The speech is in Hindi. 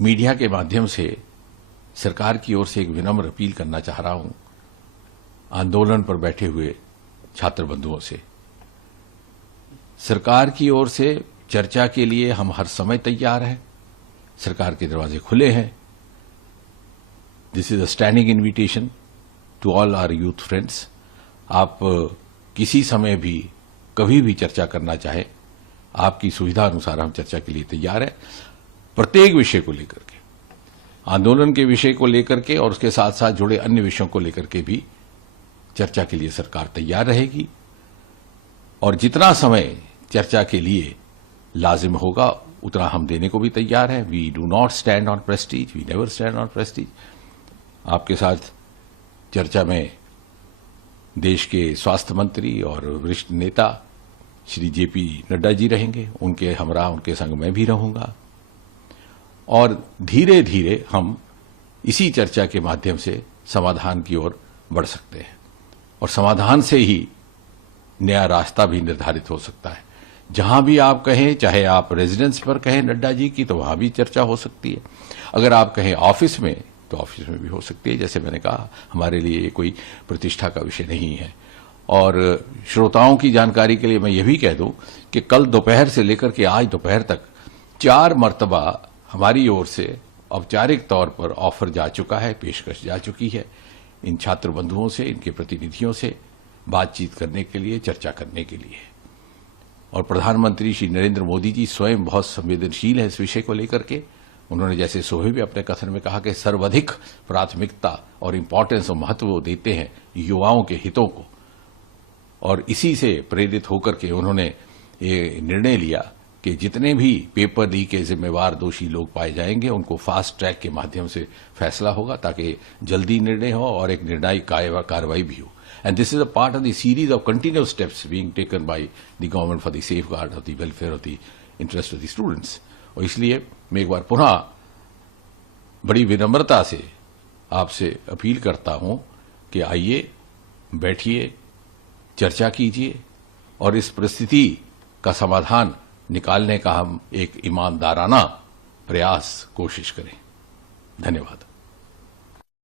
मीडिया के माध्यम से सरकार की ओर से एक विनम्र अपील करना चाह रहा हूं आंदोलन पर बैठे हुए छात्र बंधुओं से। सरकार की ओर से चर्चा के लिए हम हर समय तैयार हैं। सरकार के दरवाजे खुले हैं। This is a standing invitation to all our youth friends. आप किसी समय भी कभी भी चर्चा करना चाहें, आपकी सुविधा अनुसार हम चर्चा के लिए तैयार हैं। प्रत्येक विषय को लेकर के, आंदोलन के विषय को लेकर के और उसके साथ साथ जुड़े अन्य विषयों को लेकर के भी चर्चा के लिए सरकार तैयार रहेगी। और जितना समय चर्चा के लिए लाजिम होगा उतना हम देने को भी तैयार हैं। We do not stand on prestige, we never stand on prestige. आपके साथ चर्चा में देश के स्वास्थ्य मंत्री और वरिष्ठ नेता श्री जेपी नड्डा जी रहेंगे। उनके हमरा उनके संग मैं भी रहूंगा और धीरे धीरे हम इसी चर्चा के माध्यम से समाधान की ओर बढ़ सकते हैं और समाधान से ही नया रास्ता भी निर्धारित हो सकता है। जहां भी आप कहें, चाहे आप रेजिडेंस पर कहें नड्डा जी की, तो वहां भी चर्चा हो सकती है। अगर आप कहें ऑफिस में, तो ऑफिस में भी हो सकती है। जैसे मैंने कहा, हमारे लिए ये कोई प्रतिष्ठा का विषय नहीं है। और श्रोताओं की जानकारी के लिए मैं ये भी कह दूं कि कल दोपहर से लेकर के आज दोपहर तक 4 मर्तबा हमारी ओर से औपचारिक तौर पर ऑफर जा चुका है, पेशकश जा चुकी है इन छात्र बंधुओं से, इनके प्रतिनिधियों से बातचीत करने के लिए, चर्चा करने के लिए। और प्रधानमंत्री श्री नरेंद्र मोदी जी स्वयं बहुत संवेदनशील है इस विषय को लेकर के। उन्होंने जैसे सुबह भी अपने कथन में कहा कि सर्वाधिक प्राथमिकता और इंपॉर्टेंस और महत्व वो देते हैं युवाओं के हितों को। और इसी से प्रेरित होकर के उन्होंने ये निर्णय लिया कि जितने भी पेपर लीक के जिम्मेवार दोषी लोग पाए जाएंगे उनको फास्ट ट्रैक के माध्यम से फैसला होगा, ताकि जल्दी निर्णय हो और एक निर्णायक कार्रवाई भी हो। And this is a part of the series of continuous steps being taken by the government for the safeguard of the welfare of the interest of the students. और इसलिए मैं एक बार पुनः बड़ी विनम्रता से आपसे अपील करता हूं कि आइए, बैठिए, चर्चा कीजिए और इस परिस्थिति का समाधान निकालने का हम एक ईमानदाराना प्रयास कोशिश करें। धन्यवाद।